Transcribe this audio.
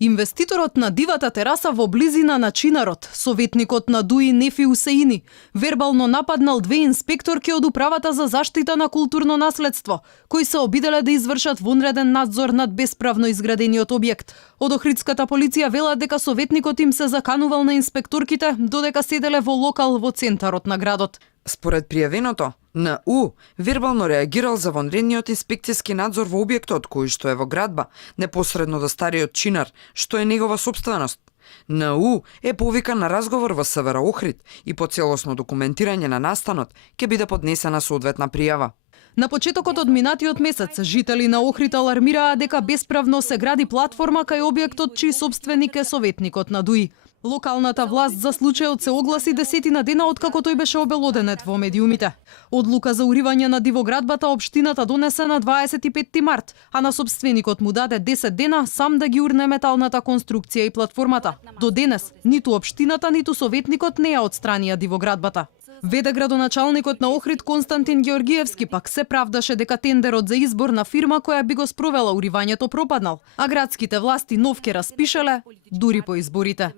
Инвеститорот на дивата тераса во близина на Чинарот, советникот на ДУИ Нефи Усеини, вербално нападнал две инспекторки од Управата за заштита на културно наследство, кои се обиделе да извршат вонреден надзор над бесправно изградениот објект. Од Охридската полиција велат дека советникот им се заканувал на инспекторките додека седеле во локал во центарот на градот. Според пријавеното, НУ вербално реагирал за вонредниот инспекцијски надзор во објектот кој што е во градба, непосредно до стариот Чинар, што е негова сопственост. НУ е повикан на разговор во Севера Охрид и по целосно документирање на настанот ќе биде поднесена соодветна пријава. На почетокот од минатиот месец, жители на Охрид алармираа дека бесправно се гради платформа кај објектот чиј сопственик е советникот на ДУИ. Локалната власт за случајот се огласи 10 дена откако тој беше обелоденет во медиумите. Одлука за уривање на дивоградбата општината донесе на 25 март, а на сопственикот му даде 10 дена сам да ги урне металната конструкција и платформата. До денес ниту општината, ниту советникот не ја отстранија дивоградбата. Веде градоначалникот на Охрид Константин Георгиевски пак се правдаше дека тендерот за избор на фирма која би го спровела уривањето пропаднал, а градските власти нов ке распишеле дури по изборите.